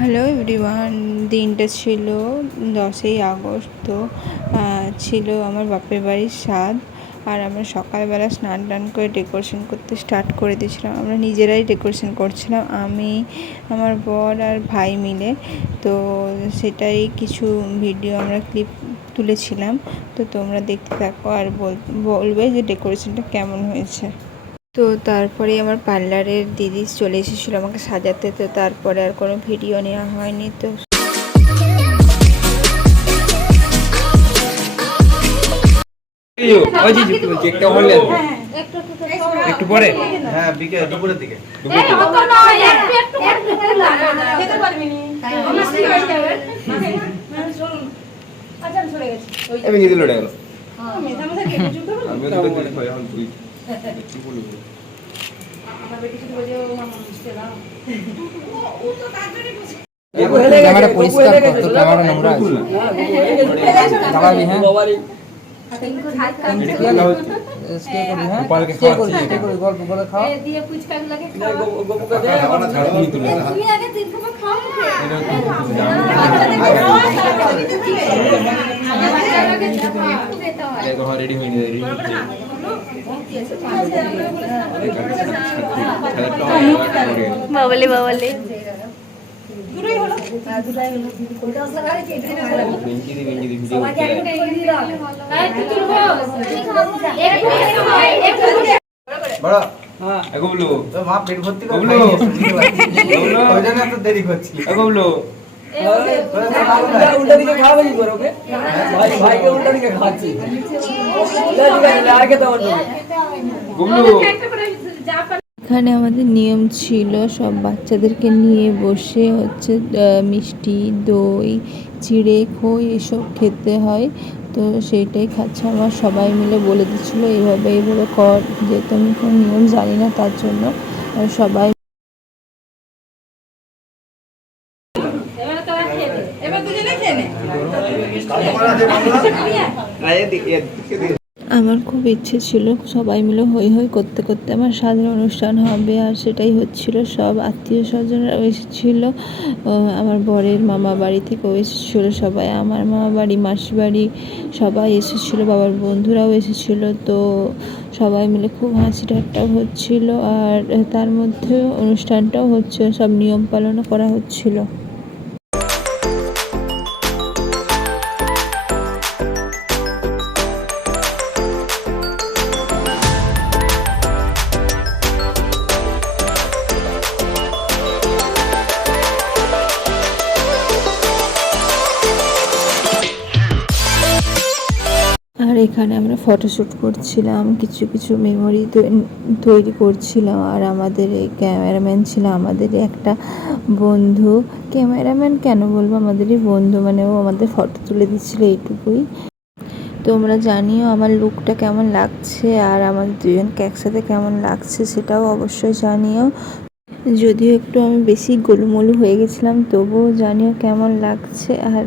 Hello everyone, দিনটা ছিল 10ই August. তো ছিল আমার বাপের বাড়ির স্বাদ। আর আমরা সকালবেলা স্নান টান করে ডেকোরেশন করতে স্টার্ট করে দিয়েছিলাম। আমরা নিজেরাই ডেকোরেশন করছিলাম, আমি, আমার বর আর ভাই মিলে। তো সেটাই কিছু ভিডিও আমরা ক্লিপ তুলেছিলাম। তো তোমরা দেখতে থাকো আর বলবে যে ডেকোরেশনটা কেমন হয়েছে। তো তারপরে আমার পার্লারের দিদি চলে এসেছিলো আমাকে সাজাতে। তো তারপরে আর কোনো ভিডিও নেওয়া হয়নি। তো একটু পরে, হ্যাঁ বিকেল দুপুরের দিকে ভেঙে দিল গেল। ক্যামেরা পরিষ্কার কর, তো ক্যামেরা নোংরা আছে। দাবাবি হ্যাঁ স্টে করি, হ্যাঁ স্টে করি, গল্প বলে খাও দিয়ে পুচকা লাগে খাও গোপুকা দে খাওয়া ছাড়ো তুমি আগে তিন খাবার খাও দেখো হ্যাঁ রেডি হয়ে গেছে। বাবলে বাবলে দুটোই হলো কোনটা আসলে গাড়ি চেঞ্জ করে বেঞ্চি দি ভিডিও সবাইকে একটা করে দাও। এই তুই তুলবো বড় হ্যাঁ এগোবলো তো মা পেট ভর্তি করে খাই ওই জন্য এত দেরি করছি। এগোবলো উল্টা দিকে খাওয়াবে কি করে ওকে ভাই ভাইকে উল্টা দিকে খাওয়াচ্ছি উল্টা দিকে আর খেতে হবে গুবলু। এখানে আমাদের নিয়ম ছিল সব বাচ্চাদেরকে নিয়ে বসে হচ্ছে মিষ্টি, দই, চিড়ে, খই এসব খেতে হয়। তো সেইটাই খাচ্ছে। আমার সবাই মিলে বলে দিচ্ছিলো এইভাবে কর, যেহেতু আমি কোনো নিয়ম জানি না তার জন্য সবাই আমার খুব ইচ্ছে ছিল সবাই মিলে হই হই করতে করতে আমার সাধারণ অনুষ্ঠান হবে। আর সেটাই হচ্ছিল। সব আত্মীয় স্বজনরাও এসেছিল, আমার বরের মামা বাড়ি থেকেও এসেছিল সবাই, আমার মামা বাড়ি, মাসি বাড়ি সবাই এসেছিলো, বাবার বন্ধুরাও এসেছিল। তো সবাই মিলে খুব হাসি ঠাট্টাও হচ্ছিল। আর তার মধ্যে অনুষ্ঠানটাও হচ্ছে, সব নিয়ম পালনও করা হচ্ছিল। আর এখানে আমরা ফটোশ্যুট করছিলাম, কিছু কিছু মেমোরি তৈরি করছিলাম। আর আমাদের এই ক্যামেরাম্যান ছিল আমাদের একটা বন্ধু, ক্যামেরাম্যান কেন বলবো, আমাদেরই বন্ধু, মানে ও আমাদের ফটো তুলে দিচ্ছিলো, এইটুকুই। তোমরা জানিও আমার লুকটা কেমন লাগছে আর আমাদের দুজনকে একসাথে কেমন লাগছে সেটাও অবশ্যই জানিও। যদিও একটু আমি বেশি গোলুমলু হয়ে গেছিলাম, তবুও জানিও কেমন লাগছে। আর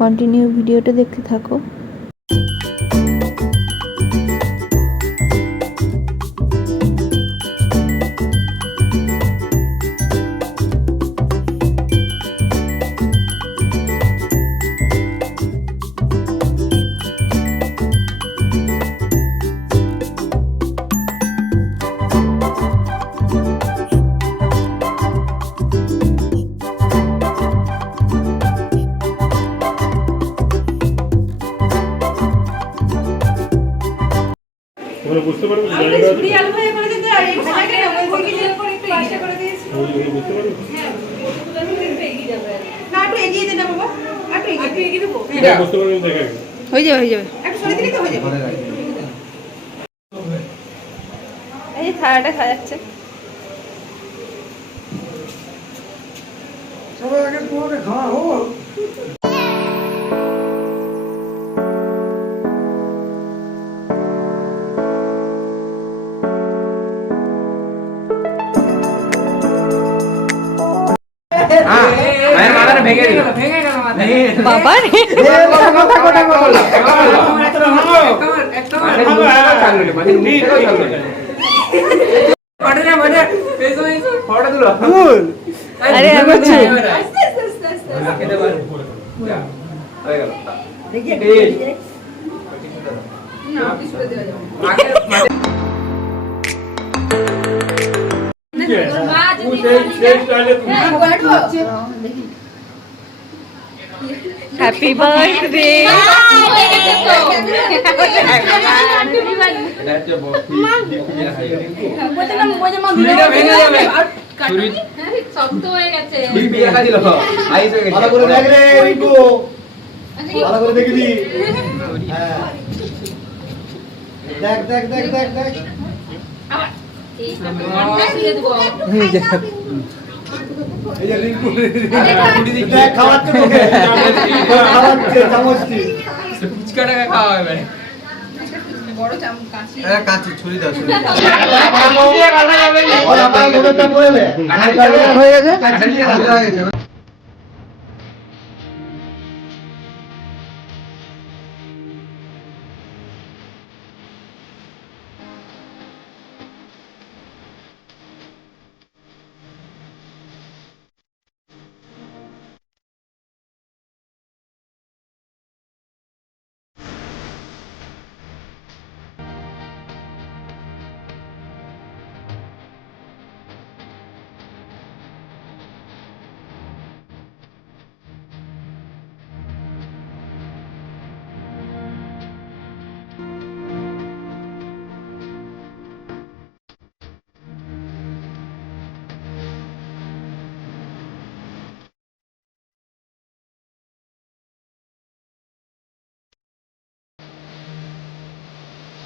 কন্টিনিউ ভিডিওটা দেখতে থাকো। বুঝতে পারবো আলু ভাজা করে দিতে আর এই ভাজাটা ওই দিকে করে একটু পাশে করে দিয়েছি বুঝতে পারবো হ্যাঁ একটু এগিয়ে যাবে না একটু এগিয়ে দে না বাবা একটু এগিয়ে দেবো বুঝতে পারবো দেখা হয়ে যাবে একটু সরে দিলে তো হয়ে যাবে। এই যে থালাটা খাওয়া যাচ্ছে সবাই আগে পুরো খাওয়া হোক। বাবা আরে খেতে পারে হয়ে গেল হ্যাপি বার্থডে ছুরিটা ভেঙে যাবে শক্ত হয়ে গেছে ভালো করে দেখ রে রিকু ভালো করে দেখবি হ্যাঁ দেখ দেখ দেখ দেখ দেখ এই যে রিকু দেখ খাওয়াচ্ছে তোকে খাওয়াচ্ছে চামচটি ফুচকাটাকে খাওয়া হবে বড় চামচ কাশি কাঁচি ছুরি দাও ছুরি হয়ে গেছে